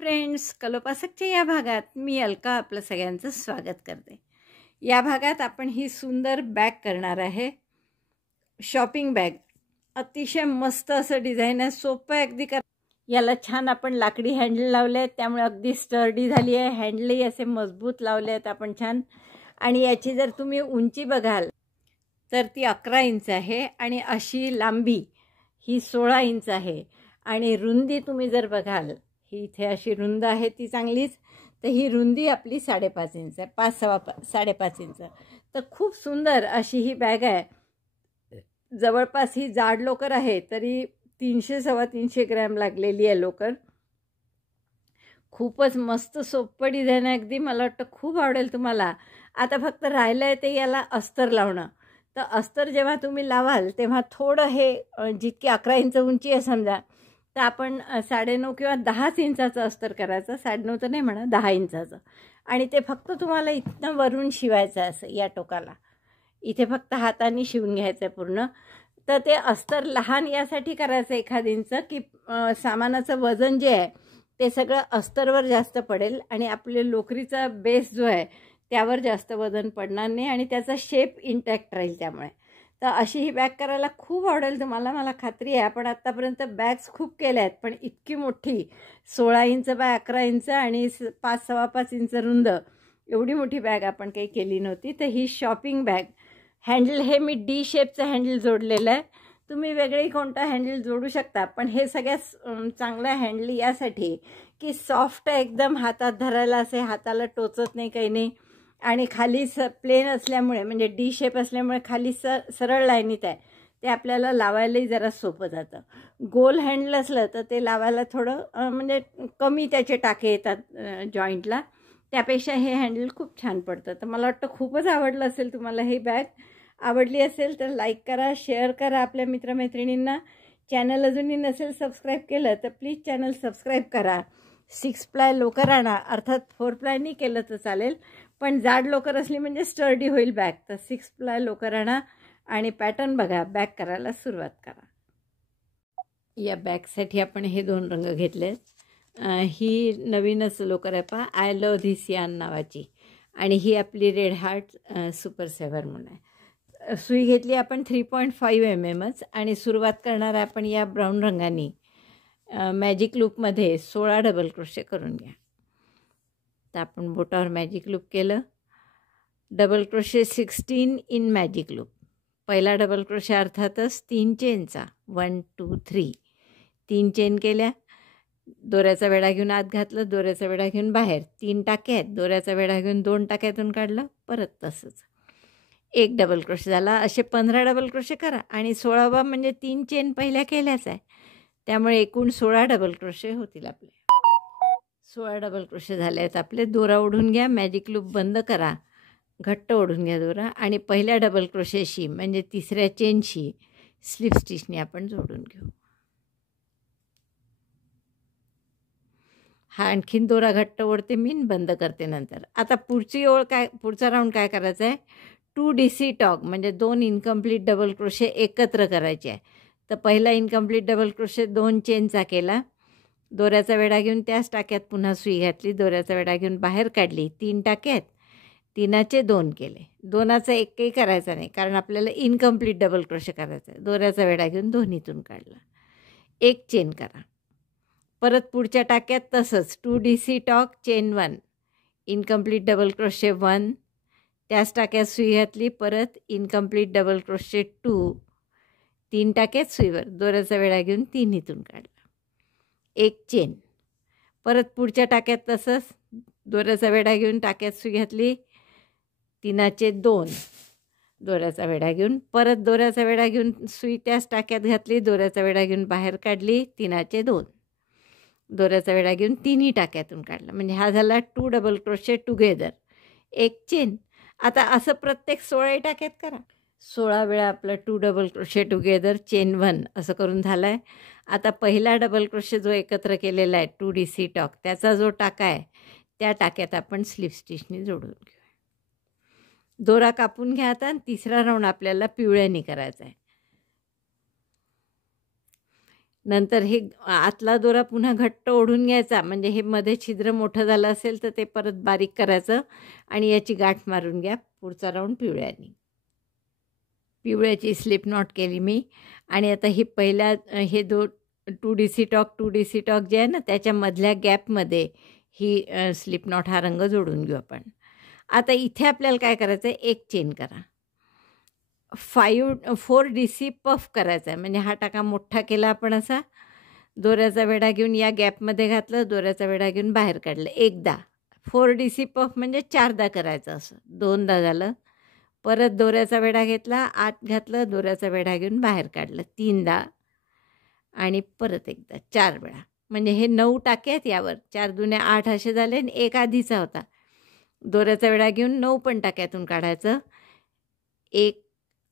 Friends, कलोपासकच्या या भागात मी अलका आपलं सगळ्यांचं स्वागत करते. या भागात आपण ही सुंदर बॅग करणार आहे. शॉपिंग बॅग अतिशय मस्त असं डिझाईन आहे, सोपं आहे अगदी याला छान आपण लाकडी हँडल लावले आहेत, त्यामुळे अगदी स्टर्डी झाली आहे. हँडलही असे मजबूत लावले आहेत आपण छान. आणि याची जर तुम्ही उंची बघाल तर ती 11 इंच आहे आणि अशी लांबी ही 16 इंच आहे. आणि रुंदी तुम्ही जर बघाल, ही इथे अशी रुंद आहे ती चांगलीच, तर ही रुंदी आपली 5.5 इंच आहे, 5.5 इंच. तर खूप सुंदर अशी ही बॅग आहे. जवळपास ही जाड लोकर आहे तरी 300-325 ग्रॅम लागलेली आहे लोकर. खूपच मस्त सोपं डिझाईन आहे अगदी. मला वाटतं खूप आवडेल तुम्हाला. आता फक्त राहिलं आहे ते याला अस्तर लावणं. तर अस्तर जेव्हा तुम्ही लावाल तेव्हा थोडं हे जितकी 11 इंच उंची आहे समजा, तर आपण 9.5 किंवा 10 इंचाचं अस्तर करायचं. 9.5 तर नाही म्हणा, 10 इंचाचं. आणि ते फक्त तुम्हाला इथनं वरून शिवायचं असं या टोकाला. इथे फक्त हाताने शिवून घ्यायचं आहे पूर्ण. तर ते अस्तर लहान यासाठी करायचं 1 इंच की सामानाचं वजन जे आहे ते सगळं अस्तरवर जास्त पडेल आणि आपले लोकरीचा बेस जो आहे त्यावर जास्त वजन पडणार नाही आणि त्याचा शेप इंटॅक्ट राहील. त्यामुळे तर अशी ही बॅग करायला खूप आवडेल तुम्हाला, मला खात्री आहे. आपण आत्तापर्यंत बॅग्स खूप केल्या आहेत, पण इतकी मोठी 16 इंच बाय 11 इंच आणि 5-5.25 इंच रुंद एवढी मोठी बॅग आपण काही केली नव्हती. तर ही शॉपिंग बॅग हँडल हे मी डी शेपचं हँडल जोडलेलं आहे. तुम्ही वेगळी कोणता हँडल जोडू शकता, पण हे सगळ्यात चांगलं हँडल यासाठी की सॉफ्ट आहे एकदम, हातात धरायला असे हाताला टोचत नाही, काही नाही. आणि खाली प्लेन असल्यामुळे म्हणजे डी शेप असल्यामुळे खाली सरळ लाईनीत आहे, ते आपल्याला लावायलाही जरा सोपं जातं. गोल हँडल असलं तर ते लावायला थोडं म्हणजे कमी त्याचे टाके येतात जॉईंटला. त्यापेक्षा हे हँडल खूप छान पडतं. तर मला वाटतं खूपच आवडलं असेल तुम्हाला ही बॅग. आवडली असेल तर लाईक करा, शेअर करा आपल्या मित्रमैत्रिणींना. चॅनल अजूनही नसेल सबस्क्राईब केलं तर प्लीज चॅनल सबस्क्राईब करा. 6 प्लाय लोकर आणा, अर्थात 4 प्लायनी केलं तर चालेल, पण जाड लोकर असली म्हणजे स्टर्डी होईल बॅग. तर 6 प्लाय लोकर आणा आणि पॅटर्न बघा, बॅग करायला सुरुवात करा. या बॅगसाठी आपण हे 2 रंग घेतलेत. ही नवीनच लोकर आहे पहा, आय लव्ह धिस यार्न नावाची, आणि ही आपली रेड हार्ट सुपर सेव्हर म्हणून आहे. सुई घेतली आपण 3.5 mmच आणि सुरुवात करणार आहे आपण या ब्राऊन रंगाने. मॅजिक लूपमध्ये 16 डबल क्रोशे करून घ्या. तर आपण बोटावर मॅजिक लूप केलं. Double crochet 16 in magic loop. पहिला डबल क्रोशे अर्थातच 3 चेनचा, 1 2 3 3 चेन केल्या. दोऱ्याचा वेढा घेऊन आत घातलं, दोऱ्याचा वेढा घेऊन बाहेर 3 टाके आहेत, दोऱ्याचा वेढा घेऊन 2 टाक्यातून काढलं, परत तसंच 1 डबल क्रोशे झाला. असे 15 डबल क्रोशे करा आणि 16वा म्हणजे 3 चेन पहिल्या केल्याच आहे, त्यामुळे एकूण 16 डबल क्रोशे होतील आपले. 16 डबल क्रोशे झाले आहेत आपले. दोरा ओढून घ्या, मॅजिक लूप बंद करा, घट्ट ओढून घ्या दोरा आणि पहिल्या डबल क्रोशेशी म्हणजे तिसऱ्या चेनशी स्लिप स्टिचने आपण जोडून घेऊ. हा आणखीन दोरा घट्ट ओढते मी, बंद करते नंतर. आता पुढची ओळ काय, पुढचा राऊंड काय करायचा आहे, 2 DC टॉग म्हणजे 2 इनकम्प्लीट डबल क्रोशे एकत्र करायचे आहे. तर पहिला इनकम्प्लीट डबल क्रोशे 2 चेनचा केला, दोऱ्याचा वेढा घेऊन त्याच टाक्यात पुन्हा सुई घातली, दोऱ्याचा वेढा घेऊन बाहेर काढली, 3 टाके आहेत, 3चे 2 केले. 2चा एकही करायचा नाही कारण आपल्याला इनकम्प्लीट डबल क्रोशे करायचा आहे. दोऱ्याचा वेढा घेऊन दोन्हीतून काढला, 1 चेन करा. परत पुढच्या टाक्यात तसंच 2 DC टॉग चेन 1 इनकम्प्लीट डबल क्रोशे 1, त्याच टाक्यात सुई घातली, परत इनकम्प्लीट डबल क्रोशे 2, 3 टाक्यात सुईवर दोऱ्याचा वेढा घेऊन तिन्हीतून काढला, 1 चेन. परत पुढच्या टाक्यात तसंच दोऱ्याचा वेढा घेऊन टाक्यात सुई घातली, 3चे 2 दोऱ्याचा वेढा घेऊन, परत दोऱ्याचा वेढा घेऊन सुई त्याच टाक्यात घातली, दोऱ्याचा वेढा घेऊन बाहेर काढली, 3चे 2 दोऱ्याचा वेढा घेऊन तिन्ही टाक्यातून काढला. म्हणजे हा झाला 2 डबल क्रोशे टुगेदर, 1 चेन. आता असं प्रत्येक 16 टाक्यात करा. 16 वेळा आपलं 2 डबल क्रोशे टुगेदर चेन 1 असं करून झालं आहे. आता पहिला डबल क्रोशे जो एकत्र केलेला आहे 2 DC टॉक, त्याचा जो टाका आहे त्या टाक्यात आपण स्लिप स्टिचने जोडून घेऊया. दोरा कापून घ्या आता. तिसरा राऊंड आपल्याला पिवळ्याने करायचा आहे. नंतर हे आतला दोरा पुन्हा घट्ट ओढून घ्यायचा, म्हणजे हे मध्ये छिद्र मोठं झालं असेल तर ते परत बारीक करायचं आणि याची गाठ मारून घ्या. पुढचा राऊंड पिवळ्यानी. पिवळ्याची स्लिप नॉट केली मी. आणि आता ही पहिल्या हे 2DC टॉक 2DC टॉक जे आहे ना त्याच्या मधल्या गॅपमध्ये ही स्लिप नॉट हा रंग जोडून घेऊ आपण. आता इथे आपल्याला काय करायचं आहे, एक चेन करा. 4DC पफ करायचा आहे, म्हणजे हा टाका मोठा केला आपण असा, दोऱ्याचा वेढा घेऊन या गॅपमध्ये घातलं, दोऱ्याचा वेढा घेऊन बाहेर काढलं. एकदा 4DC पफ म्हणजे 4दा करायचं, असं 2दा झालं. परत दोऱ्याचा वेढा घेतला, आत घातलं, दोऱ्याचा वेढा घेऊन बाहेर काढलं 3दा आणि परत एकदा 4 वेळा. म्हणजे हे 9 टाके आहेत यावर. 4 दुने 8 असे झाले आणि एक आधीचा होता. दोऱ्याचा वेढा घेऊन 9 पण टाक्यातून काढायचं. 1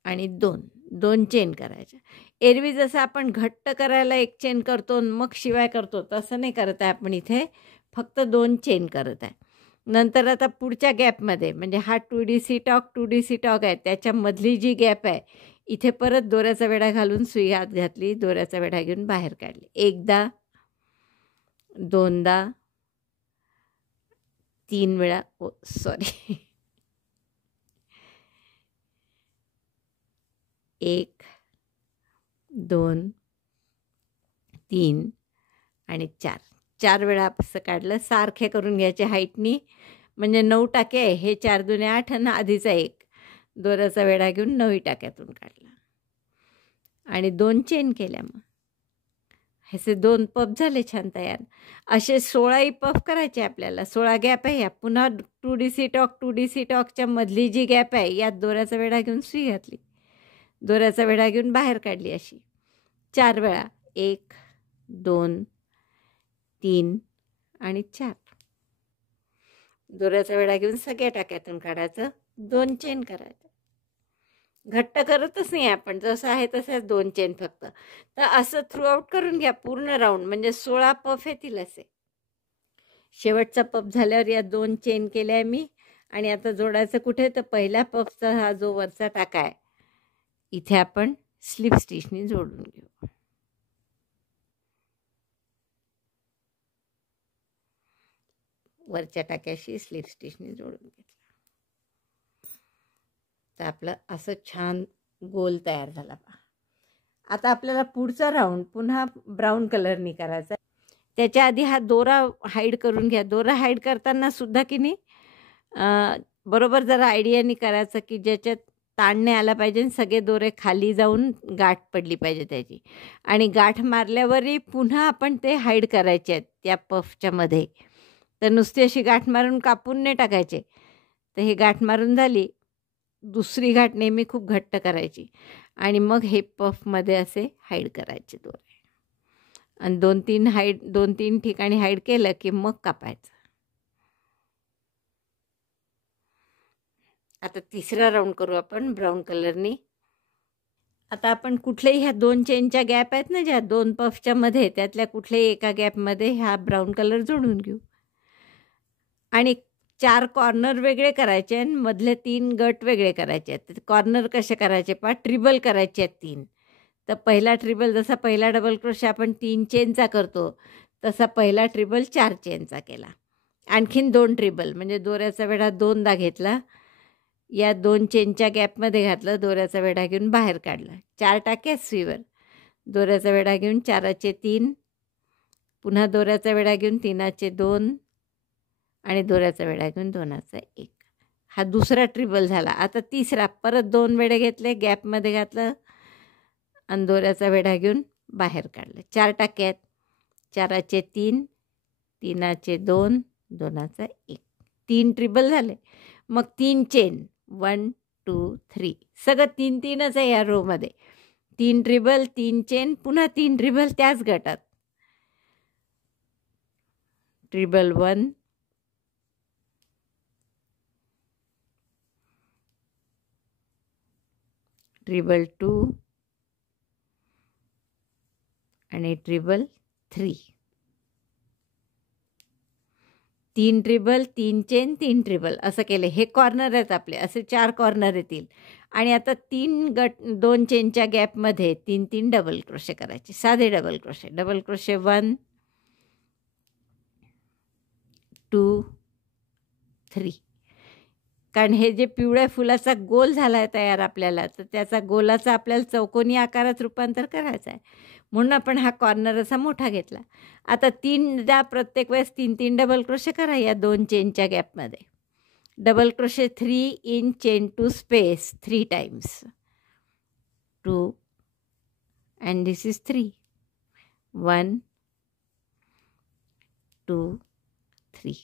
आणि 2 चेन करायच्या. एरवी जसं आपण घट्ट करायला 1 चेन करतो मग शिवाय करतो तसं नाही करत आहे आपण इथे, फक्त 2 चेन करत आहे. नंतर आता पुढच्या गॅपमध्ये, म्हणजे हा 2DC टॉक आहे त्याच्यामधली जी गॅप आहे इथे परत दोऱ्याचा वेढा घालून सुई आत घातली, दोऱ्याचा वेढा घेऊन बाहेर काढली. एकदा, 2दा, 3 वेळा. सॉरी 1, 2, 3 आणि 4 वेळा असं काढलं. सारखे करून घ्यायचे हाईटनी, म्हणजे 9 टाके आहे हे. 4 दुने 8 आणि आधीचा 1. दोऱ्याचा वेढा घेऊन 9 टाक्यातून काढला आणि 2 चेन केल्या. मग ह्याचे 2 पफ झाले छान तयार. असे 16 पफ करायचे आपल्याला. 16 गॅप आहे. या पुन्हा 2DC टॉकच्या मधली जी गॅप आहे यात दोऱ्याचा वेढा घेऊन सुई घातली, दोऱ्याचा वेढा घेऊन बाहेर काढली. अशी 4 वेळा. 1, 2, 3 आणि 4. दोऱ्याचा वेढा घेऊन सगळ्या टाक्यातून काढायचं. 2 चेन करायचं. घट्ट करतच नाही आपण, जसं आहे तसंच 2 चेन फक्त. तर असं थ्रूआउट करून घ्या पूर्ण राऊंड, म्हणजे 16 पफ येतील असे. शेवटचा पफ झाल्यावर या 2 चेन केल्या आहे मी. आणि आता जोडायचं कुठे, तर पहिल्या पफचा हा जो वरचा टाका आहे इथे आपण स्लिप स्टिचनी जोडून घेऊ. वरच्या टाक्याशी स्लिप स्टिचनी जोडून घेतलं तर आपलं असं छान गोल तयार झाला. आता आपल्याला पुढचा राऊंड पुन्हा ब्राऊन कलरनी करायचा. त्याच्या आधी हा दोरा हाईड करून घ्या. दोरा हाईड करताना सुद्धा की नाही बरोबर जरा आयडियानी करायचं की ज्याच्यात ताण नाही आला पाहिजे, सगळे दोरे खाली जाऊन गाठ पडली पाहिजे त्याची. आणि गाठ मारल्यावरही पुन्हा आपण ते हाईड करायचे आहेत त्या पफच्या मध्ये. तर नुसती अशी गाठ मारून कापून नाही टाकायचे. तर हे गाठ मारून झाली, दुसरी गाठ नेहमी खूप घट्ट करायची आणि मग हे पफमध्ये असे हाईड करायचे दोरे. आणि 2-3 ठिकाणी हाईड केलं की मग कापायचं. आता तिसरा राऊंड करू आपण ब्राऊन कलरनी. आता आपण कुठलेही ह्या 2 चेनच्या गॅप आहेत ना ज्या 2 पफच्या मध्ये, त्यातल्या कुठल्याही एका गॅपमध्ये हा ब्राऊन कलर जोडून घेऊ. आणि 4 कॉर्नर वेगळे करायचे आणि मधले 3 गट वेगळे करायचे आहेत. कॉर्नर कसे करायचे ट्रिबल करायचे आहेत 3. तर पहिला ट्रिबल, जसा पहिला डबल क्रोशे आपण 3 चेनचा करतो तसा पहिला ट्रिबल 4 चेनचा केला. आणखीन 2 ट्रिबल, म्हणजे दोऱ्याचा वेढा 2दा घेतला, या 2 चेनच्या गॅपमध्ये घातलं, दोऱ्याचा वेढा घेऊन बाहेर काढला. 4 टाके सुईवर, दोऱ्याचा वेढा घेऊन 4चे 3, पुन्हा दोऱ्याचा वेढा घेऊन 3चे 2 आणि दोऱ्याचा वेढा घेऊन 2चा 1. हा दुसरा ट्रिबल झाला. आता तिसरा, परत 2 वेढे घेतले, गॅपमध्ये घातलं आणि दोऱ्याचा वेढा घेऊन बाहेर काढलं. 4 टाके आहेत. 4चे 3, 3चे 2, 2चा 1. 3 ट्रिबल झाले. मग 3 चेन, 1, 2, 3, सगळं 3-3च आहे या रोमध्ये. 3 ट्रिबल, 3 चेन, पुन्हा 3 ट्रिबल त्याच गटात. ट्रिबल 1, ट्रिबल 2 आणि ट्रिबल 3. 3 ट्रिबल, 3 चेन, 3 ट्रिबल असं केले. हे कॉर्नर आहेत आपले, असे 4 कॉर्नर येतील. आणि आता 2 चेनच्या गॅपमध्ये 3 डबल क्रोशे करायचे, साधे डबल क्रोशे. 1 2 3. कारण हे जे पिवळ्या फुलाचा गोल झाला आहे तयार आपल्याला, तर त्याचा गोलाचा आपल्याला चौकोनी आकारात रूपांतर करायचं आहे. म्हणून आपण हा कॉर्नर असा मोठा घेतला. आता 3दा प्रत्येक वेळेस 3 डबल क्रोशे करा या 2 चेनच्या गॅपमध्ये. Double crochet 3 in chain 2 space 3 times. 2 and this is 3. 1 2 3.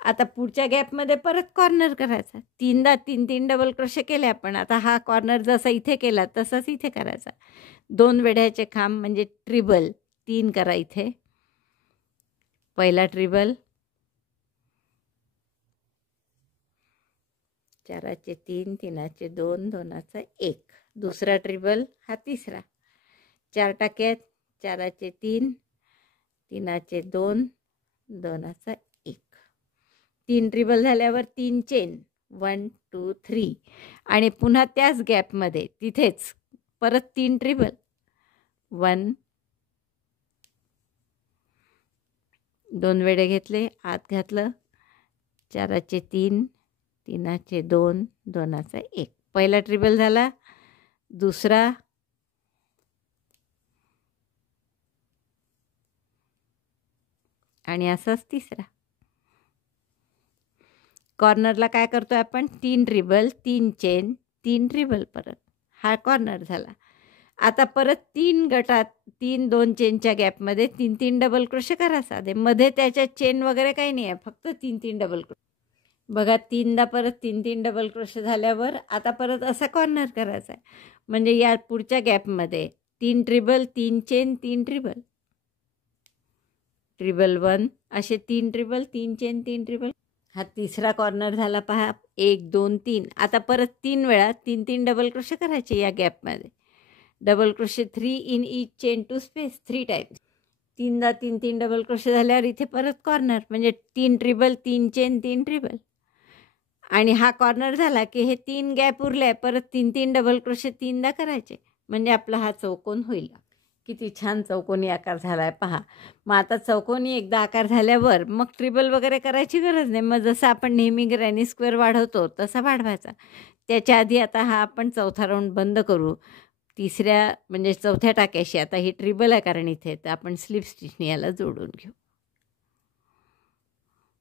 आता पुढच्या गॅपमध्ये परत कॉर्नर करायचा. 3दा 3 डबल क्रोशे केले आपण. आता हा कॉर्नर जसा इथे केला तसाच इथे करायचा. 2 वेढ्याचे खांब म्हणजे ट्रिबल 3 करा इथे. पहिला ट्रिबल, 4चे 3, 3चे 2, 2चा 1. दुसरा ट्रिबल हा तिसरा. 4 टाक्यात, 4चे 3, 3चे 2, 2चा 1. 3 ट्रिबल झाल्यावर 3 चेन 1 2 3 आणि पुन्हा त्याच गॅपमध्ये तिथेच परत 3 ट्रिबल 1 2 वेढे घेतले, आत घातलं, 4चे 3, 3चे 2, 2चा 1. पहिला ट्रिबल झाला, दुसरा, आणि असाच तिसरा. कॉर्नरला काय करतोय आपण? 3 ट्रिबल, 3 चेन, 3 ट्रिबल परत. हा कॉर्नर झाला. आता परत 3 गटात 2 चेनच्या गॅपमध्ये 3 डबल क्रोशे करा साधे. मध्ये त्याच्या चेन वगैरे काही नाही आहे, फक्त 3 डबल क्रोशे. बघा 3दा परत 3 डबल क्रोशे झाल्यावर आता परत असा कॉर्नर करायचा आहे. म्हणजे या पुढच्या गॅपमध्ये 3 ट्रिबल, 3 चेन, 3 ट्रिबल, ट्रिबल 1, असे 3 ट्रिबल, 3 चेन, 3 ट्रिबल. हा तिसरा कॉर्नर झाला पहा. 1 2 3. आता परत 3 वेळा 3 डबल क्रोशे करायचे या गॅपमध्ये. Double crochet 3 in each chain 2 space 3 times. 3दा 3 डबल क्रोशे झाल्यावर इथे परत कॉर्नर म्हणजे 3 ट्रिबल, 3 चेन, 3 ट्रिबल. आणि हा कॉर्नर झाला की हे 3 गॅप उरले, परत 3 डबल क्रोशे 3दा करायचे म्हणजे आपला हा चौकोन होईल. किती छान चौकोनी आकार झाला आहे पहा. मग आता चौकोनी एकदा आकार झाल्यावर मग ट्रिबल वगैरे करायची गरज नाही. मग जसं आपण नेहमी ग्रॅनी स्क्वेअर वाढवतो तसा वाढवायचा. त्याच्या आधी आता हा आपण चौथा राऊंड बंद करू. तिसऱ्या म्हणजे चौथ्या टाक्याशी आता ही ट्रिबल आहे कारण इथे, तर आपण स्लिप स्टिचने याला जोडून घेऊ.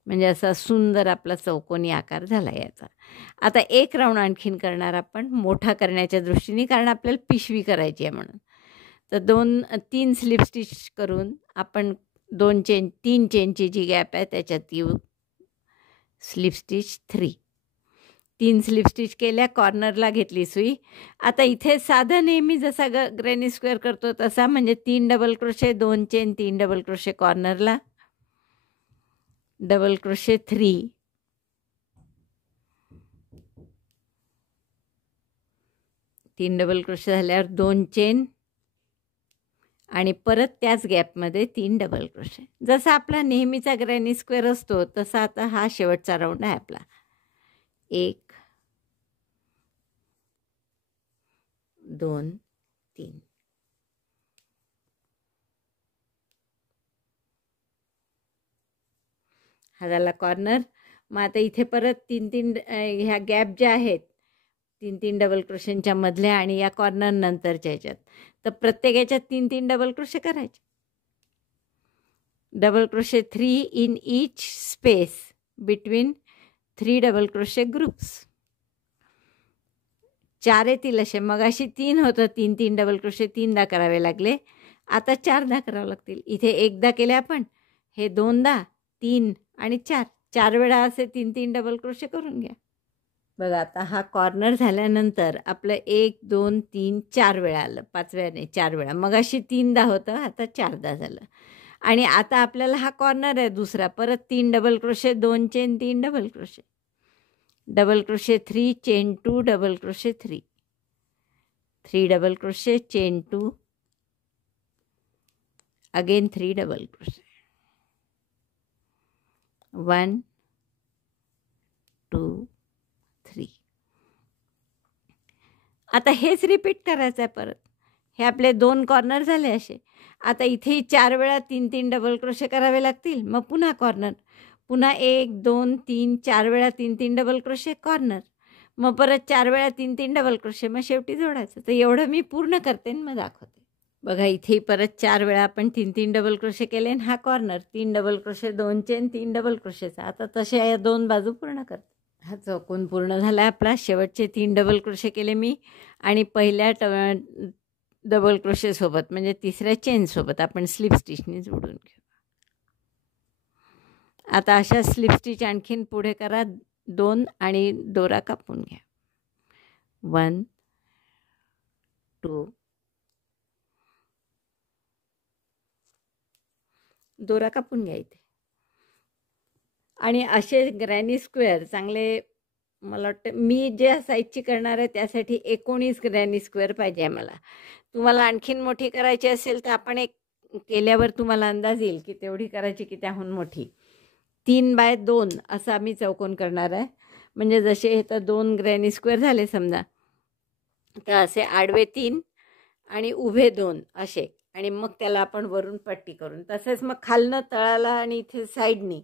म्हणजे असा सुंदर आपला चौकोनी आकार झाला याचा. आता एक राऊंड आणखीन करणार आपण मोठा करण्याच्या दृष्टीने, कारण आपल्याला पिशवी करायची आहे म्हणून. तर 3 स्लिप स्टिच करून आपण 3 चेनची जी गॅप आहे त्याच्यात येऊ. स्लिप स्टिच 3 स्लिप स्टिच केल्या, कॉर्नरला घेतली सुई. आता इथे साधं नेहमी जसा ग्रॅनी स्क्वेअर करतो तसा म्हणजे 3 double crochet, 2 chain, 3 double crochet कॉर्नरला, डबल क्रोशे 3, 3 डबल क्रोशे झाल्यावर 2 चेन आणि परत त्याच गॅपमध्ये 3 डबल क्रोशे. जसा आपला नेहमीचा ग्रॅनी स्क्वेअर असतो तसा आता हा शेवटचा राऊंड आहे आपला. 1 2 3. हा झाला कॉर्नर. मग आता इथे परत 3 ह्या गॅप ज्या आहेत 3 डबल क्रोशेंच्या मधल्या आणि या कॉर्नर नंतरच्या ह्याच्यात, तर प्रत्येक ह्याच्यात 3 डबल क्रोशे करायचे. Double crochet 3 in each space between 3 double crochet groups. 4 येतील असे. मग अशी 3 होतं. 3 डबल क्रोशे 3दा करावे लागले. आता 4दा करावं लागतील. इथे एकदा केले आपण, हे 2दा, 3 आणि 4. 4 वेळा असे 3 डबल क्रोशे करून घ्या. बघा आता हा कॉर्नर झाल्यानंतर आपलं 1 2 3 4 वेळा आलं. 5 वेळा नाही, 4 वेळा. मग अशी 3दा होतं, आता 4दा झालं. आणि आता आपल्याला हा कॉर्नर आहे दुसरा. परत 3 double crochet, 2 chain, 3 double crochet, double crochet 3 chain 2 double crochet 3, 3 double crochet chain 2, again 3 double crochet, 1 2 3. आता हेच रिपीट करायचं आहे परत. हे आपले 2 कॉर्नर झाले असे. आता इथेही 4 वेळा 3-3 डबल क्रोशे करावे लागतील. मग पुन्हा कॉर्नर, पुन्हा 1 2 3 4 वेळा 3-3 डबल क्रोशे कॉर्नर, मग परत 4 वेळा 3-3 डबल क्रोशे, मग शेवटी जोडायचं. तर एवढं मी पूर्ण करते आणि मग दाखवते. बघा इथेही परत 4 वेळा आपण 3-3 डबल क्रोशे केले आणि हा corner 3 double crochet 2 chain 3 double क्रोशेचा. आता तसे या 2 बाजू पूर्ण करते. हा चौकोन पूर्ण झाला आपला. शेवटचे 3 डबल क्रोशे केले मी आणि पहिल्या डबल क्रोशेसोबत म्हणजे तिसऱ्या चेनसोबत आपण स्लिप स्टिचनी जोडून घेऊ. आता अशा स्लिप स्टिच आणखीन पुढे करा 2 आणि दोरा कापून घ्या. 1 2 दोरा कापून घ्या इथे. आणि असे ग्रॅनी स्क्वेअर चांगले, मला वाटतं मी ज्या साईजची करणार आहे त्यासाठी 19 ग्रॅनी स्क्वेअर पाहिजे आहे मला. तुम्हाला आणखीन मोठी करायची असेल तर आपण एक केल्यावर तुम्हाला अंदाज येईल की तेवढी करायची की त्याहून मोठी. 3x2 असा मी चौकोन करणार आहे. म्हणजे जसे हे तर 2 ग्रॅनी स्क्वेअर झाले समजा, तर असे आडवे 3 आणि उभे 2 असे, आणि मग त्याला आपण वरून पट्टी करून तसेच मग खालनं तळाला आणि इथे साईडनी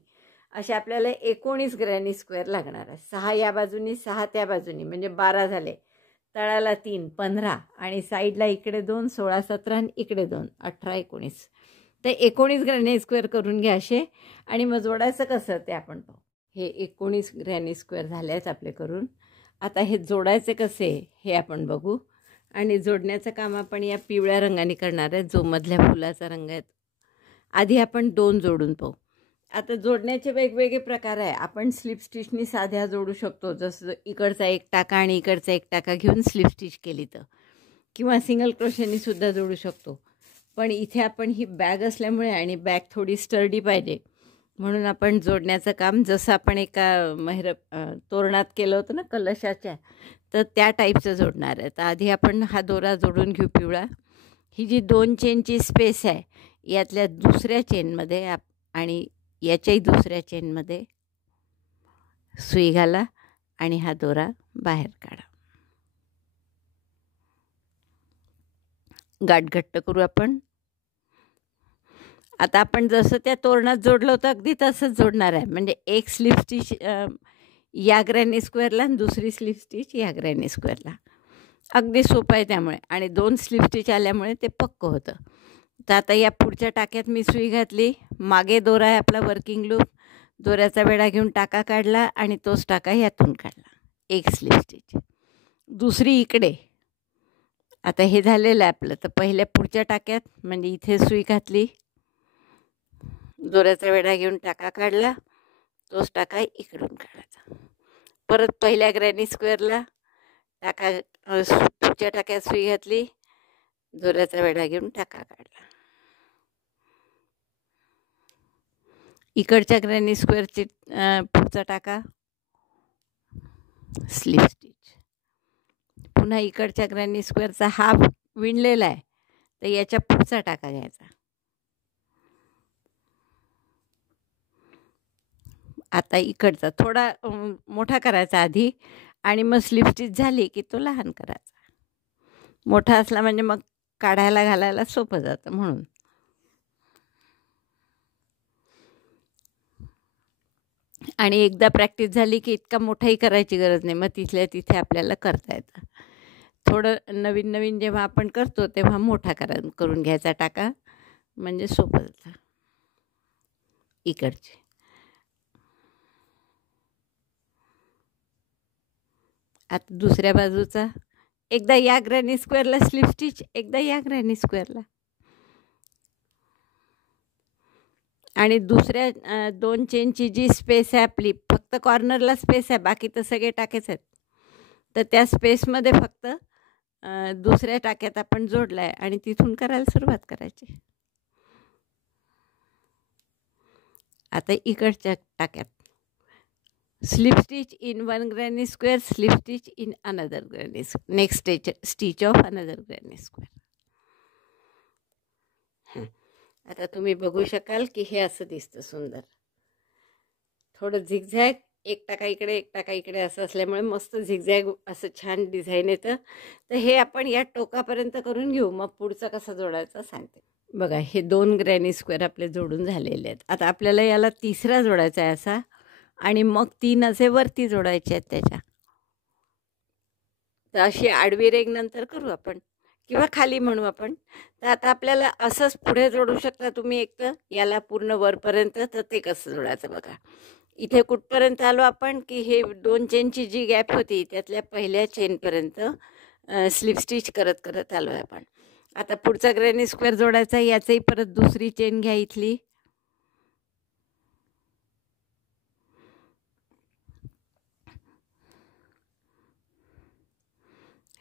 असे आपल्याला 19 ग्रॅनी स्क्वेअर लागणार आहे. 6 या बाजूनी 6 त्या बाजूनी म्हणजे 12 झाले. तळाला 3 15 आणि साईडला इकडे 2 16 17 आणि इकडे 2 18 19. तर 19 ग्रॅनी स्क्वेअर करून घ्या असे. आणि मग जोडायचं कसं ते आपण पाहू. हे 19 ग्रॅनी स्क्वेअर झाले आहेत आपले करून. आता हे जोडायचे कसे हे आपण बघू. आणि जोडण्याचं काम आपण या पिवळ्या रंगाने करणार आहे, जो मधल्या फुलाचा रंग आहे. आधी आपण 2 जोडून पाहू. आता जोडण्याचे वेगवेगळे प्रकार आहे. आपण स्लिप स्टिचनी साध्या जोडू शकतो, जसं इकडचा एक टाका आणि इकडचा एक टाका घेऊन स्लिप स्टिच केली तर, किंवा सिंगल क्रोशेनी सुद्धा जोडू शकतो. पण इथे आपण ही बॅग असल्यामुळे आणि बॅग थोडी स्टर्डी पाहिजे म्हणून आपण जोडण्याचं काम जसं आपण एका तोरणात केलं होतं ना कलशाच्या, तर त्या टाईपचं जोडणार आहे. तर आधी आपण हा दोरा जोडून घेऊ पिवळा. ही जी 2 चेनची स्पेस आहे यातल्या दुसऱ्या चेनमध्ये आणि याच्याही दुसऱ्या चेनमध्ये सुई घाला आणि हा दोरा बाहेर काढा. गाठ घट्ट करू आपण. आता आपण जसं त्या तोरणात जोडलं होतं अगदी तसंच जोडणार आहे. म्हणजे एक स्लिप स्टिच या ग्रॅनी स्क्वेअरला आणि दुसरी स्लिप स्टिच या ग्रॅनी स्क्वेअरला. अगदी सोपं आहे त्यामुळे. आणि 2 स्लिप स्टिच आल्यामुळे ते पक्कं होतं. तर आता या पुढच्या टाक्यात मी सुई घातली. मागे दोरा आहे आपला वर्किंग लूप. दोऱ्याचा वेढा घेऊन टाका काढला आणि तोच टाका यातून काढला. एक स्लिप स्टिच. दुसरी इकडे. आता हे झालेलं आहे आपलं. तर पहिल्या पुढच्या टाक्यात म्हणजे इथे सुई घातली, दोऱ्याचा वेढा घेऊन टाका काढला, तोच टाका इकडून काढायचा. परत पहिल्या ग्रॅनी स्क्वेअरला टाका, पुढच्या टाक्यात सुई घातली, दोऱ्याचा वेढा घेऊन टाका काढला. इकडच्या ग्रॅनी स्क्वेअरची पुढचा टाका स्लिप स्टिच. पुन्हा इकडच्या ग्रॅनी स्क्वेअरचा हा विणलेला आहे तर याच्या पुढचा टाका घ्यायचा. आता इकडचा थोडा मोठा करायचा आधी आणि मग स्लिप स्टिच झाली की तो लहान करायचा. मोठा असला म्हणजे मग काढायला घालायला सोपं जातं म्हणून. आणि एकदा प्रॅक्टिस झाली की इतका मोठाही करायची गरज नाही, मग तिथल्या तिथे आपल्याला करता येतं. थोडं नवीन नवीन जेव्हा आपण करतो तेव्हा मोठा करून घ्यायचा टाका, म्हणजे सोपं जातं. इकडचे आता दुसऱ्या बाजूचा एकदा या ग्रॅनी स्क्वेअरला स्लिप स्टिच, एकदा या ग्रॅनी स्क्वेअरला. आणि दुसऱ्या 2 चेनची जी स्पेस आहे आपली, फक्त कॉर्नरला स्पेस आहे, बाकी तर सगळे टाकेच आहेत. तर त्या स्पेसमध्ये फक्त दुसऱ्या टाक्यात आपण जोडला आहे आणि तिथून करायला सुरुवात करायची. आता इकडच्या टाक्यात slip stitch in 1 granny square, slip stitch in another granny, next stitch of another granny square. आता तुम्ही बघू शकाल की हे असं दिसतं सुंदर. थोडं झिगझॅग एक टाका इकडे एक टाका इकडे असं असल्यामुळे मस्त झिगझॅग असं छान डिझाईन येतं. तर हे आपण या टोकापर्यंत करून घेऊ, मग पुढचं कसं जोडायचं सांगते. बघा, हे 2 ग्रॅनी स्क्वेअर आपले जोडून झालेले आहेत. आता आपल्याला याला तिसरा जोडायचा आहे असा, आणि मग 3 असे वरती जोडायचे आहेत त्याच्या. तर अशी आडवी रेघ नंतर करू आपण, किंवा खाली म्हणू आपण. तर आता आपल्याला असंच पुढे जोडू शकता तुम्ही एक तर याला पूर्ण वरपर्यंत. तर ते कसं जोडायचं बघा. इथे कुठपर्यंत आलो आपण, की हे 2 चेनची जी गॅप होती त्यातल्या पहिल्या चेनपर्यंत स्लिप स्टिच करत करत आलो आहे आपण. आता पुढचा ग्रॅनी स्क्वेअर जोडायचा. याचंही परत दुसरी चेन घ्या इथली,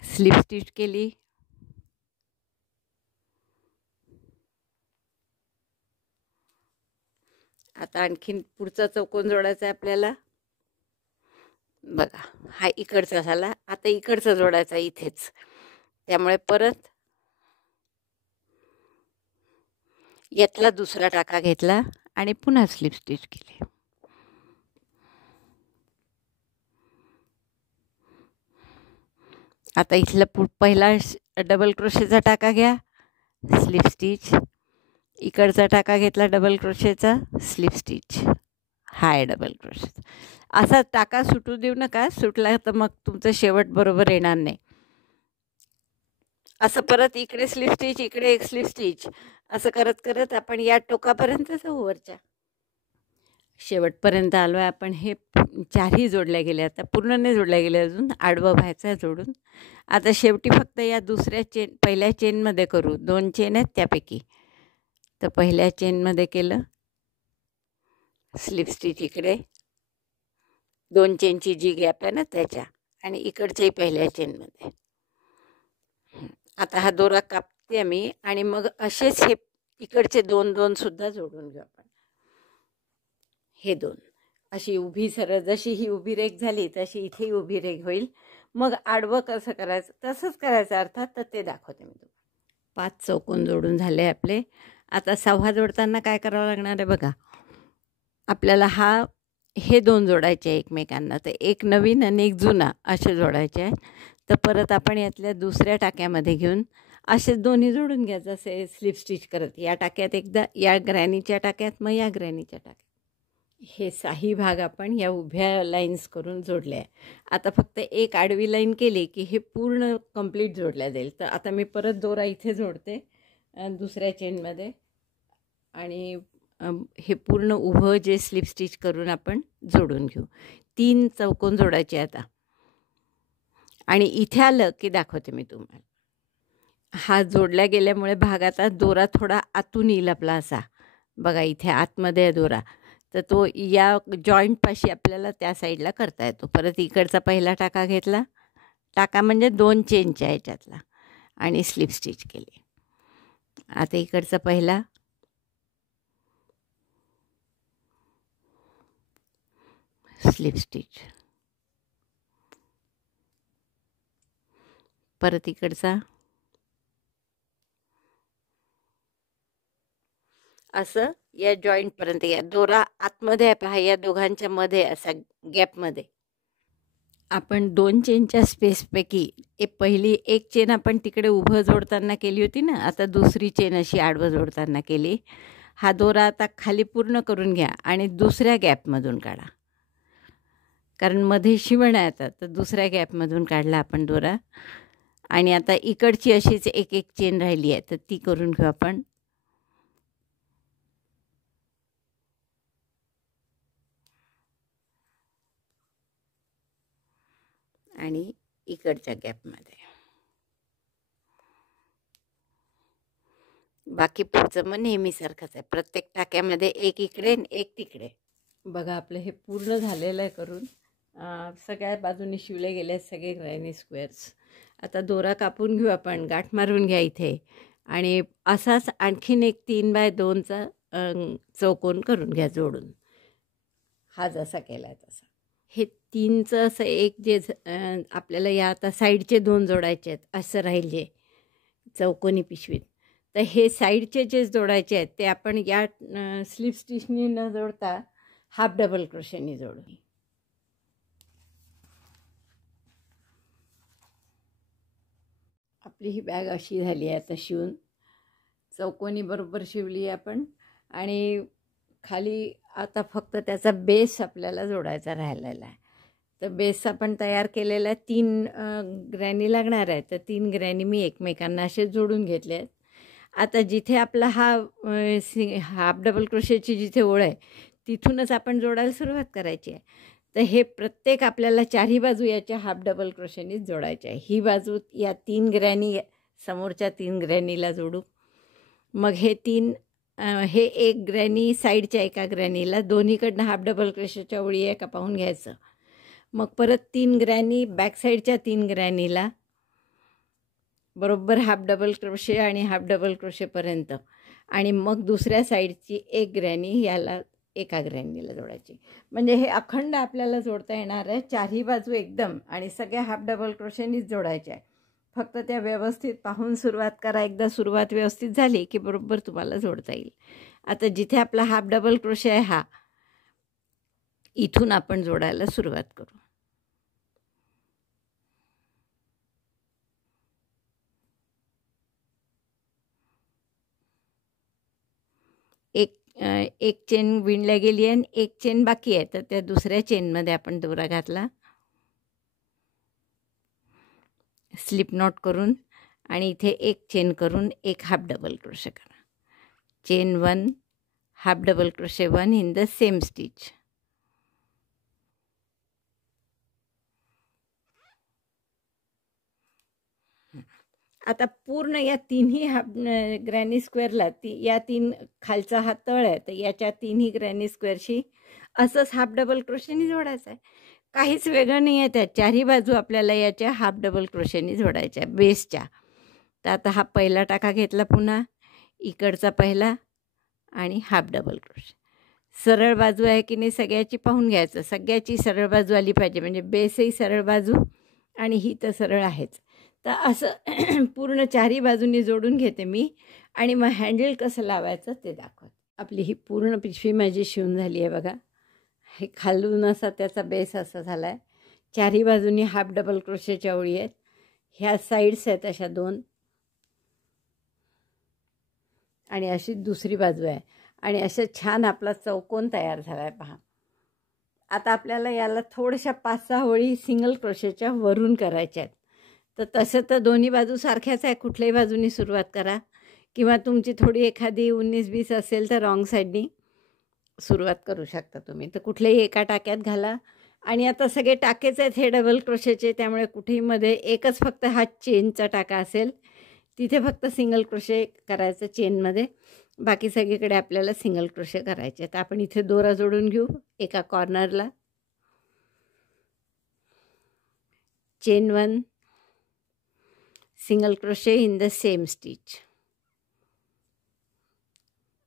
स्लिप स्टिच केली. आता आणखीन पुढचा चौकोन जोडायचा आहे आपल्याला. बघा, हा इकडचा झाला. आता इकडचा जोडायचा इथेच. त्यामुळे परत यातला दुसरा टाका घेतला आणि पुन्हा स्लिप स्टिच केली. आता इथला पहिला डबल क्रोशेचा टाका घ्या, स्लिप स्टिच. इकडचा टाका घेतला डबल क्रोशेचा, स्लिप स्टिच. हाय डबल क्रोशेचा. असा टाका सुटू देऊ नका, सुटला तर मग तुमचं शेवट बरोबर येणार नाही. असं परत इकडे स्लिप स्टिच, इकडे एक स्लिप स्टिच, असं करत करत आपण या टोकापर्यंत जाऊ. वरच्या शेवटपर्यंत आलो आहे आपण. हे 4ही जोडल्या गेल्या. आता पूर्ण नाही जोडल्या गेल्या अजून, आडवं व्हायचं जोडून. आता शेवटी फक्त या दुसऱ्या चेन, पहिल्या चेनमध्ये करू. 2 चेन आहेत त्यापैकी. तर पहिल्या चेनमध्ये केलं, स्लिप स्टिच इकडे 2 चेनची जी गॅप आहे ना त्याच्या, आणि इकडच्याही पहिल्या चेनमध्ये. आता हा दोरा कापते मी, आणि मग असेच हे इकडचे 2 सुद्धा जोडून घेऊ आपण. हे 2 अशी उभी सरळ, जशी ही उभी रेघ झाली तशी इथेही उभी रेघ होईल. मग आडवं कसं करायचं, तसंच करायचं अर्थात. तर ते दाखवते मी तुम्हाला. 5 चौकोन जोडून झाले आपले. आता 6 जोडताना काय करावं लागणार आहे बघा. आपल्याला हे 2 जोडायचे एकमेकांना. तर एक नवीन आणि एक जुना असे जोडायचे आहे. तर परत आपण यातल्या दुसऱ्या टाक्यामध्ये घेऊन असे दोन्ही जोडून घ्यायचं, असे स्लिप स्टिच करत. या टाक्यात एकदा, या ग्रॅनीच्या टाक्यात, मग या ग्रॅनीच्या टाक्यात. हे 6ही भाग आपण या उभ्या लाईन्स करून जोडले आहे. आता फक्त एक आडवी लाईन केली की हे पूर्ण कंप्लीट जोडल्या जाईल. तर आता मी परत दोरा इथे जोडते दुसऱ्या चेनमध्ये, आणि हे पूर्ण उभं जे स्लिप स्टिच करून आपण जोडून घेऊ. 3 चौकोन जोडायचे आता. आणि इथे आलं की दाखवते मी तुम्हाला. हा जोडल्या गेल्यामुळे भाग, आता दोरा थोडा आतून येईल आपला असा. बघा, इथे आतमध्ये आहे दोरा. तर तो या जॉईंटपाशी आपल्याला त्या साईडला करता येतो. परत इकडचा पहिला टाका घेतला, टाका म्हणजे 2 चेनच्या ह्याच्यातला, आणि स्लिप स्टिच केली. आता इकडचा पहिला, स्लिप स्टिच. परत इकडचा, असं या जॉईंटपर्यंत. या दोरा आतमध्ये आहे पहा, या दोघांच्या मध्ये असा गॅपमध्ये. आपण 2 चेनच्या स्पेसपैकी पहिली एक चेन आपण तिकडे उभं जोडताना केली होती ना, आता दुसरी चेन अशी आडवं जोडताना केली. हा दोरा आता खाली पूर्ण करून घ्या आणि दुसऱ्या गॅपमधून काढा, कारण मध्ये शिवण आहे आता. तर दुसऱ्या गॅपमधून काढला आपण दोरा. आणि आता इकडची अशीच एक एक चेन राहिली आहे, तर ती करून घेऊ आपण. आणि इकडच्या गॅपमध्ये. बाकी पुढचं मग नेहमीसारखंच आहे. प्रत्येक टाक्यामध्ये एक इकडे एक तिकडे. बघा, आपलं हे पूर्ण झालेलं आहे करून. सगळ्या बाजूने शिवले गेले आहेत सगळे ग्रॅनी स्क्वेअर्स. आता दोरा कापून घेऊ आपण, गाठ मारून घ्या इथे, आणि असाच आणखीन एक 3x2चा चौकोन करून घ्या जोडून. हा जसा केला आहे तसा. हे 3चं असं एक जे आपल्याला या आता साईडचे 2 जोडायचे आहेत असं राहील जे चौकोनी पिशवीत. तर हे साईडचे जे जोडायचे आहेत ते आपण या स्लिप स्टिचनी न जोडता हाफ डबल क्रोशेनी जोडू. आपली ही बॅग अशी झाली आहे आता शिवून. चौकोनी बरोबर शिवली आहे आपण. आणि खाली आता फक्त त्याचा बेस आपल्याला जोडायचा राहिलेला आहे. तर बेस आपण तयार केलेला आहे. 3 ग्रॅनी लागणार आहे. तर 3 ग्रॅनी मी एकमेकांना असे जोडून घेतले आहेत. आता जिथे आपला हा हाफ डबल क्रोशेची जिथे ओळ आहे तिथूनच आपण जोडायला सुरुवात करायची आहे. तर हे प्रत्येक आपल्याला चारही बाजू याच्या हाफ डबल क्रोशेनीच जोडायचे आहे. ही बाजू या 3 ग्रॅनी समोरच्या 3 ग्रॅनीला जोडू. मग हे 3 हे 1 ग्रॅनी साईडच्या एका ग्रॅनीला दोन्हीकडनं हाफ डबल क्रोशेच्या ओळी आहे का पाहून घ्यायचं. मग परत 3 ग्रॅनी बॅक साईडच्या 3 ग्रॅनीला बरोबर हाफ डबल क्रोशे आणि हाफ डबल क्रोशेपर्यंत. आणि मग दुसऱ्या साईडची 1 ग्रॅनी याला एका ग्रॅनीला जोडायची. म्हणजे हे अखंड आपल्याला जोडता येणार आहे. चारही बाजू एकदम आणि सगळ्या हाफ डबल क्रोशेनीच जोडायच्या आहे. फक्त त्या व्यवस्थित पाहून सुरुवात करा. एकदा सुरुवात व्यवस्थित झाली की बरोबर तुम्हाला जोडता येईल. आता जिथे आपला हाफ डबल क्रोशे आहे हा इथून आपण जोडायला सुरुवात करू. एक चेन विणल्या गेली आहे आणि 1 चेन बाकी आहे. तर त्या दुसऱ्या चेनमध्ये आपण दोरा घातला स्लिप नॉट करून आणि इथे 1 चेन करून 1 हाफ डबल क्रोशे करा. Chain 1 half double crochet 1 in the same stitch. आता पूर्ण या तिन्ही हाफ ग्रॅनी स्क्वेअरला या 3 खालचा हा तळ आहे तर याच्या तिन्ही ग्रॅनी स्क्वेअरशी असंच हाफ डबल क्रोशेनी जोडायचं आहे. काहीच वेगळं नाही आहे त्यात. चारही बाजू आपल्याला याच्या हाफ डबल क्रोशेनी जोडायच्या बेसच्या. तर आता हा पहिला टाका घेतला, पुन्हा इकडचा पहिला आणि हाफ डबल क्रोशे. सरळ बाजू आहे की नाही सगळ्याची पाहून घ्यायचं. सगळ्याची सरळ बाजू आली पाहिजे. म्हणजे बेसही सरळ बाजू आणि ही तर सरळ आहेच. तर असं पूर्ण चारही बाजूंनी जोडून घेते मी आणि मग हँडल कसं लावायचं ते दाखवते. आपली ही पूर्ण पिशवी माझी शिवून झाली आहे बघा. हे खालून असा त्याचा बेस असा झाला आहे. चारही बाजूंनी हाफ डबल क्रोशेच्या ओळी आहेत. ह्या साईड्स आहेत अशा 2 आणि अशी दुसरी बाजू आहे आणि असं छान आपला चौकोन तयार झाला आहे पहा. आता आपल्याला याला थोड्याशा 5-6 ओळी सिंगल क्रोशेच्या वरून करायच्या आहेत. तर तसं तर दोन्ही बाजू सारख्याच आहे. कुठल्याही बाजूनी सुरुवात करा किंवा तुमची थोडी एखादी 19-20 असेल तर रॉंग साईडनी सुरुवात करू शकता तुम्ही. तर कुठल्याही एका टाक्यात घाला. आणि आता सगळे टाकेच आहेत हे डबल क्रोशेचे. त्यामुळे कुठेही मध्ये एकच फक्त हा चेनचा टाका असेल तिथे फक्त सिंगल क्रोशे करायचं चेनमध्ये. बाकी सगळीकडे आपल्याला सिंगल क्रोशे करायचे. तर आपण इथे दोरा जोडून घेऊ एका कॉर्नरला. Chain 1 single crochet in the same stitch.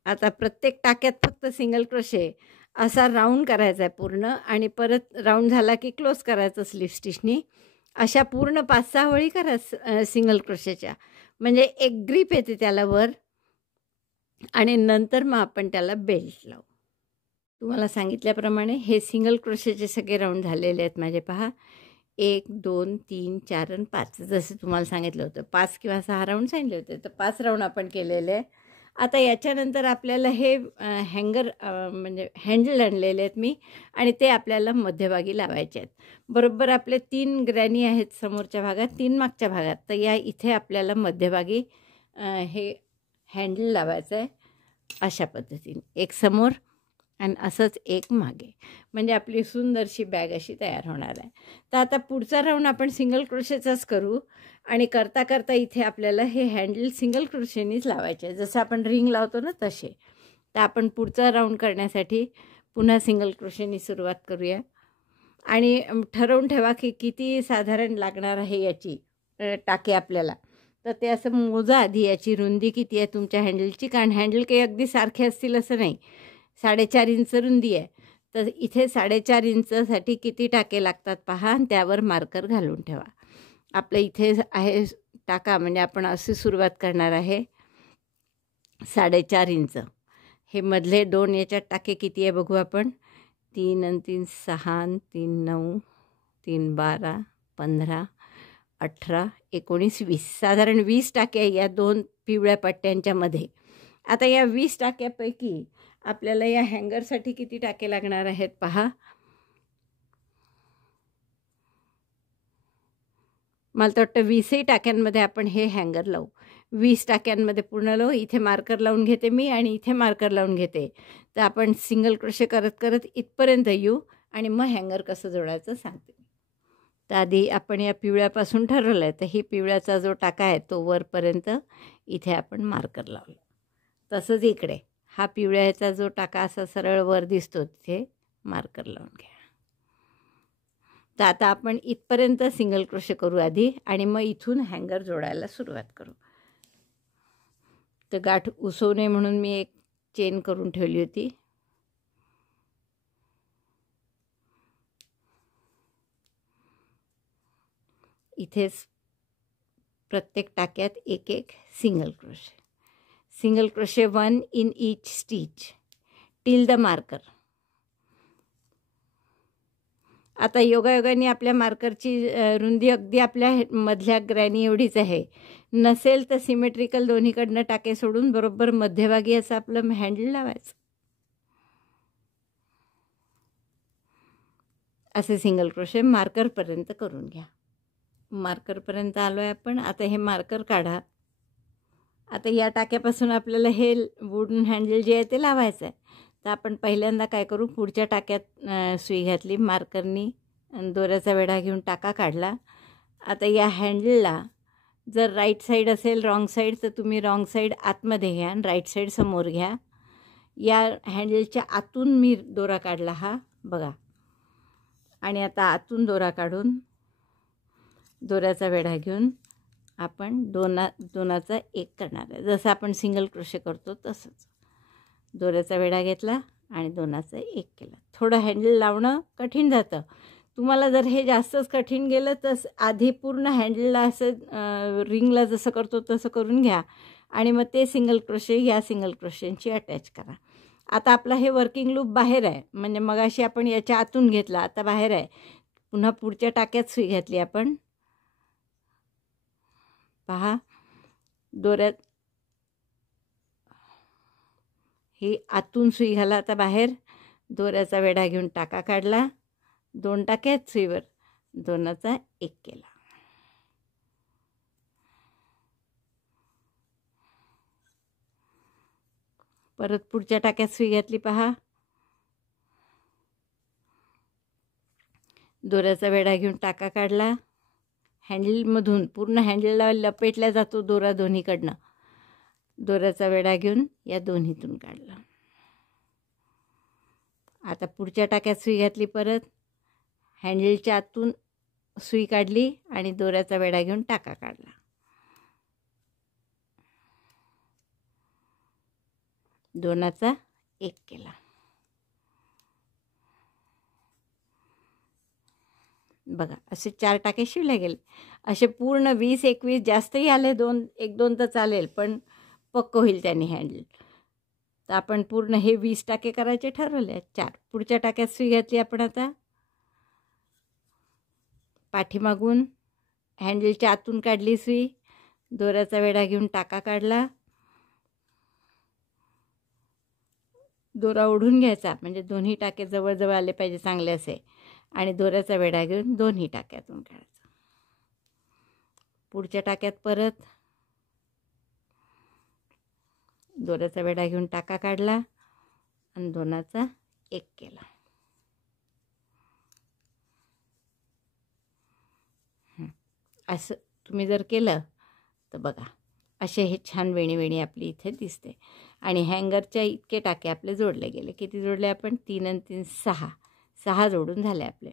आता प्रत्येक टाक्यात फक्त सिंगल क्रोशे असा राऊंड करायचा आहे पूर्ण आणि परत राऊंड झाला की क्लोज करायचं स्लीव स्टिचनी. अशा पूर्ण 5-6 ओळी करा सिंगल क्रोशेच्या. म्हणजे एक ग्रीप येते त्याला वर आणि नंतर मग आपण त्याला बेल्ट लावू. तुम्हाला सांगितल्याप्रमाणे हे सिंगल क्रोशेचे सगळे राऊंड झालेले आहेत माझे पहा. 1 2 3 4 आणि 5 जसं तुम्हाला सांगितलं होतं. 5 किंवा 6 राऊंड सांगितले होते. तर 5 राऊंड आपण केलेले आहे. आता याच्यानंतर आपल्याला हे हँगर म्हणजे हँडल आणलेले आहेत मी आणि ते आपल्याला मध्यभागी लावायचे आहेत. बरोबर आपले 3 ग्रॅनी आहेत समोरच्या भागात, 3 मागच्या भागात. तर या इथे आपल्याला मध्यभागी हे हँडल लावायचं आहे अशा पद्धतीने. एक समोर आणि असंच एक मागे. म्हणजे आपली सुंदरशी बॅग अशी तयार होणार आहे. तर आता पुढचा राऊंड आपण सिंगल क्रोशेचाच करू आणि करता करता इथे आपल्याला हे हँडल सिंगल क्रोशेनीच लावायचे आहे. जसं आपण रिंग लावतो ना तसे. तर आपण पुढचा राऊंड करण्यासाठी पुन्हा सिंगल क्रोशेनी सुरुवात करूया आणि ठरवून ठेवा की किती साधारण लागणार आहे याची टाके आपल्याला. तर ते असं मोजा आधी याची रुंदी किती आहे तुमच्या हँडलची. कारण हँडल काही अगदी सारखे असतील असं नाही. 4.5 इंच रुंदी आहे. तर इथे 4.5 इंचसाठी किती टाके लागतात पहा आणि त्यावर मार्कर घालून ठेवा. आपलं इथे आहे टाका म्हणजे आपण अशी सुरुवात करणार आहे 4.5 इंच. हे मधले 2 याच्यात टाके किती आहे बघू आपण. 3 आणि 3 6 आणि 3 9 3 12 15 18, 19, 20 साधारण 20 टाके आहे या 2 पिवळ्या पट्ट्यांच्या मध्ये. आता या 20 टाक्यापैकी आपल्याला या हँगरसाठी किती टाके लागणार आहेत पहा. मला तर वाटतं 20ही टाक्यांमध्ये आपण हे हँगर लावू. 20 टाक्यांमध्ये पूर्ण लावू. इथे मार्कर लावून घेते मी आणि इथे मार्कर लावून घेते. तर आपण सिंगल क्रोशे करत करत इथपर्यंत येऊ आणि मग हँगर कसं जोडायचं सांगते. तर आधी आपण या पिवळ्यापासून ठरवलं आहे. तर ही पिवळ्याचा जो टाका आहे तो वरपर्यंत इथे आपण मार्कर लावला. तसंच इकडे हा पिवळ्याचा जो टाका असा सरळ वर दिसतो तिथे मार्कर लावून घ्या. तर आता आपण इथपर्यंत सिंगल क्रोशे करू आधी आणि मग इथून हँगर जोडायला सुरुवात करू. तर गाठ उसवू नये म्हणून मी एक चेन करून ठेवली होती. इथेच प्रत्येक टाक्यात एक एक single crochet. Single crochet 1 in each stitch till the marker. आता योगायोगाने आपल्या मार्करची रुंदी अगदी आपल्या मधल्या ग्रॅनी एवढीच आहे. नसेल तर सिमेट्रिकल दोन्हीकडनं टाके सोडून बरोबर मध्यभागी असं आपलं हँडल लावायचं. असे सिंगल क्रोशे मार्करपर्यंत करून घ्या. मार्करपर्यंत आलो आहे आपण. आता हे मार्कर काढा. आता या टाक्यापासून आपल्याला हे वुडन हँडल जे आहे ते लावायचं आहे. तर आपण पहिल्यांदा काय करू, पुढच्या टाक्यात सुई घातली मार्करनी, दोऱ्याचा वेढा घेऊन टाका काढला. आता या हँडलला जर राईट साईड असेल रॉंग साईड तर तुम्ही रॉंग साईड आतमध्ये घ्या आणि राईट साईड समोर घ्या. या हँडलच्या आतून मी दोरा काढला हा बघा. आणि आता आतून दोरा काढून दोऱ्याचा वेढा घेऊन आपण दोनाचा एक करणार आहे. जसं आपण सिंगल क्रोशे करतो तसंच दोऱ्याचा वेढा घेतला आणि दोनाचा एक केला. थोडं हँडल लावणं कठीण जातं. तुम्हाला जर हे जास्तच कठीण गेलं तर आधी पूर्ण हँडलला असं रिंगला जसं करतो तसं करून घ्या आणि मग ते सिंगल क्रोशे या सिंगल क्रोशेंची अटॅच करा. आता आपला हे वर्किंग लूप बाहेर आहे, म्हणजे मगाशी आपण याच्या आतून घेतला, आता बाहेर आहे. पुन्हा पुढच्या टाक्यात सुई घातली आपण पहा. दोऱ्यात ही आतून सुई घाला. आता बाहेर दोऱ्याचा वेढा घेऊन टाका काढला. 2 टाक्यात सुईवर दोनाचा एक केला. परत पुढच्या टाक्यात सुई घातली पहा. दोऱ्याचा वेढा घेऊन टाका काढला. हँडलमधून पूर्ण हँडलला लपेटला जातो दोरा दोन्हीकडनं. दोऱ्याचा वेढा घेऊन या दोन्हीतून काढला. आता पुढच्या टाक्यात सुई घातली. परत हँडलच्या आतून सुई काढली आणि दोऱ्याचा वेढा घेऊन टाका काढला. दोनाचा एक केला. बघा असे 4 टाके शिवले गेले. असे पूर्ण 20-21 जास्तही आले, 1-2 तर चालेल पण पक्क होईल त्यांनी हँडल. तर आपण पूर्ण हे 20 टाके करायचे ठरवले. 4 पुढच्या टाक्यात सुई घातली आपण. आता पाठीमागून हँडलच्या आतून काढली सुई. दोऱ्याचा वेढा घेऊन टाका काढला. दोरा ओढून घ्यायचा म्हणजे दोन्ही टाके जवळजवळ आले पाहिजे चांगले असे. आणि दोऱ्याचा वेढा घेऊन दोन्ही टाक्यातून काढायचा. पुढच्या टाक्यात परत दोऱ्याचा वेढा घेऊन टाका काढला आणि दोनाचा एक केला. असं तुम्ही जर केलं तर बघा असे हे छान वेणी आपली इथे दिसते. आणि हँगरच्या इतके टाके आपले जोडले गेले. किती जोडले आपण? 3 आणि 3 6 जोडून झाले आपले.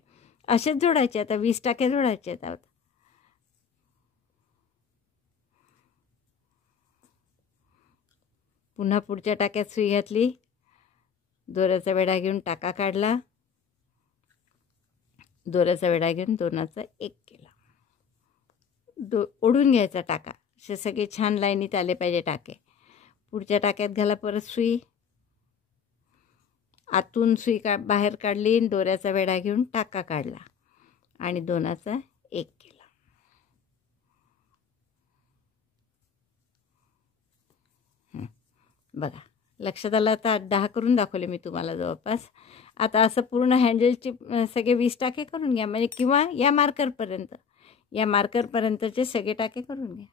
असेच जोडायचे. आता 20 टाके जोडायचे आहेत. पुन्हा पुढच्या टाक्यात सुई घातली. दोऱ्याचा वेढा घेऊन टाका काढला. दोऱ्याचा वेढा घेऊन दोनाचा एक केला. ओढून घ्यायचा टाका. असे सगळे छान लाईनीत आले पाहिजे टाके. पुढच्या टाक्यात घाला परत सुई. आतून सुई बाहेर काढली. दोऱ्याचा वेढा घेऊन टाका काढला आणि दोनाचा एक केला. बघा लक्षात आलं. आता 10 करून दाखवले मी तुम्हाला जवळपास. आता असं पूर्ण हँडलची सगळे 20 टाके करून घ्या, म्हणजे किंवा या मार्करपर्यंतचे सगळे टाके करून घ्या.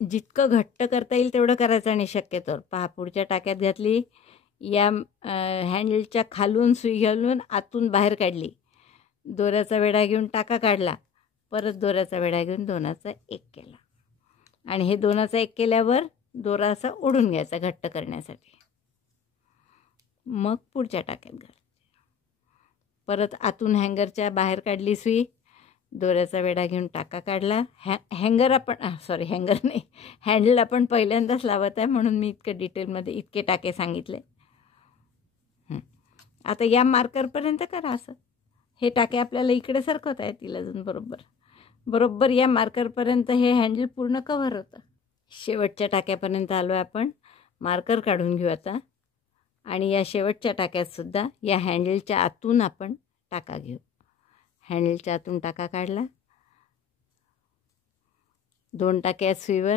जितकं घट्ट करता येईल तेवढं करायचं आणि शक्यतोवर पहा पुढच्या टाक्यात घातली, या हँडलच्या खालून सुई घालून आतून बाहेर काढली, दोऱ्याचा वेढा घेऊन टाका काढला, परत दोऱ्याचा वेढा घेऊन दोनाचा एक केला आणि हे दोनाचा एक केल्यावर दोरा असा ओढून घ्यायचा घट्ट करण्यासाठी. मग पुढच्या टाक्यात घाल, परत आतून हँगरच्या बाहेर काढली सुई, दोऱ्याचा वेढा घेऊन टाका काढला. हँगर नाही, हँडल आपण पहिल्यांदाच लावत आहे म्हणून मी इतकं डिटेलमध्ये इतके टाके सांगितले. आता या मार्करपर्यंत करा असं. हे टाके आपल्याला इकडे सरकवता येतील अजून बरोबर या मार्करपर्यंत हे हँडल पूर्ण कव्हर होतं. शेवटच्या टाक्यापर्यंत आलो आहे आपण. मार्कर काढून घेऊ आता आणि या शेवटच्या टाक्यातसुद्धा या हँडलच्या आतून आपण टाका घेऊ. हँडलच्या आतून टाका काढला, 2 टाक्या सुईवर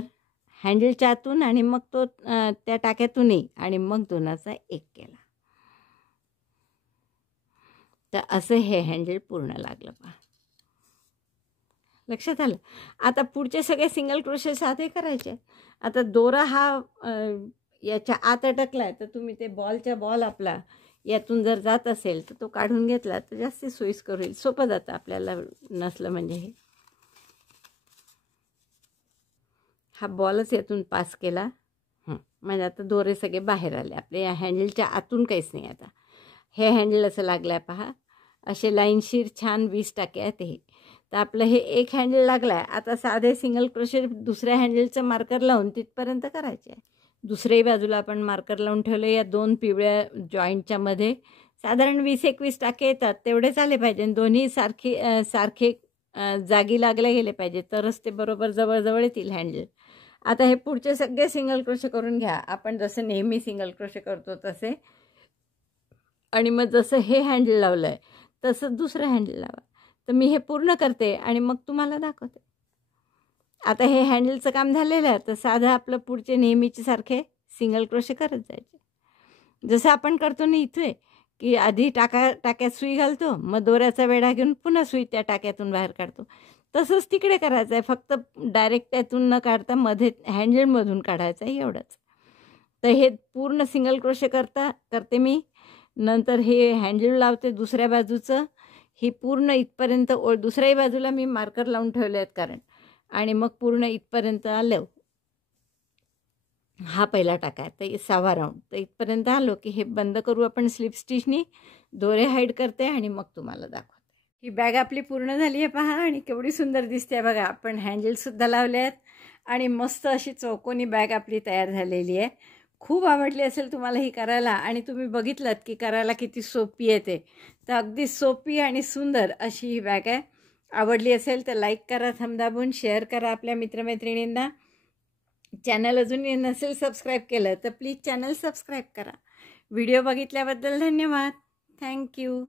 हँडलच्या आतून आणि मग तो त्या टाक्यातूनही आणि मग दोनाचा एक केला. तर असं हे हँडल पूर्ण लागलं पहा. लक्षात आलं. आता पुढचे सगळे सिंगल क्रोशे साधे करायचे. आता दोरा हा याच्या आत अटकला आहे तर तुम्ही ते बॉल आपला यातून जर जात असेल तर तो काढून घेतला तर जास्त सोयीस्कर होईल, सोपं जातं आपल्याला नसलं म्हणजे. हे हा बॉलच यातून पास केला म्हणजे आता दोरे सगळे बाहेर आले आपले. या हँडलच्या आतून काहीच नाही. आता हे हँडल असं लागलं आहे पहा, असे लाईनशीर छान 20 टाके आहेत हे. तर आपलं हे एक हँडल लागला आहे. आता साधे सिंगल क्रोशे दुसऱ्या हँडलचं मार्कर लावून तिथपर्यंत करायचे आहे. दुसऱ्याही बाजूला आपण मार्कर लावून ठेवलं. या 2 पिवळ्या जॉईंटच्या मध्ये साधारण 20-21 टाके येतात, तेवढेच आले पाहिजे. दोन्ही सारखे जागी लागले गेले पाहिजे तरच ते बरोबर जवळजवळ येतील हँडल. आता हे पुढचे सगळे सिंगल क्रोशे करून घ्या आपण जसं नेहमी सिंगल क्रोशे करतो तसे. आणि मग जसं हे हँडल लावलं आहे तसं दुसरं हँडल लावा. तर मी हे पूर्ण करते आणि मग तुम्हाला दाखवते. आता हे हँडलचं काम झालेलं आहे तर साधं आपलं पुढचे नेहमीचे सारखे सिंगल क्रोशे करत जायचे. जसं आपण करतो ना इथे की आधी टाक्यात सुई घालतो, मग दोऱ्याचा वेढा घेऊन पुन्हा सुई त्या टाक्यातून बाहेर काढतो, तसंच तिकडे करायचं आहे. फक्त डायरेक्ट त्यातून न काढता मध्ये हँडलमधून काढायचं आहे एवढंच. तर हे पूर्ण सिंगल क्रोशे करते मी. नंतर हे हँडल लावते दुसऱ्या बाजूचं. ही पूर्ण इथपर्यंत दुसऱ्याही बाजूला मी मार्कर लावून ठेवले आहेत कारण. आणि मग पूर्ण इथपर्यंत आलो. हा पहिला टाका आहे तर 6वा राऊंड. तर इथपर्यंत आलो की हे बंद करू आपण स्लिप स्टिचनी. दोरे हाईड करते आणि मग तुम्हाला दाखवते. ही बॅग आपली पूर्ण झाली आहे पहा आणि केवढी सुंदर दिसते बघा. आपण हँडलसुद्धा लावले आहेत आणि मस्त अशी चौकोनी बॅग आपली तयार झालेली आहे. खूप आवडली असेल तुम्हाला ही करायला आणि तुम्ही बघितलं की करायला किती सोपी आहे ते. तर अगदी सोपी आणि सुंदर अशी ही बॅग आहे. आवडली असेल तर लाईक करा, थंब दाबून शेअर करा आपल्या मित्रमैत्रिणींना. चॅनल अजूनही नसेल सबस्क्राईब केलं तर प्लीज चॅनल सबस्क्राईब करा. व्हिडिओ बघितल्याबद्दल धन्यवाद. थँक्यू.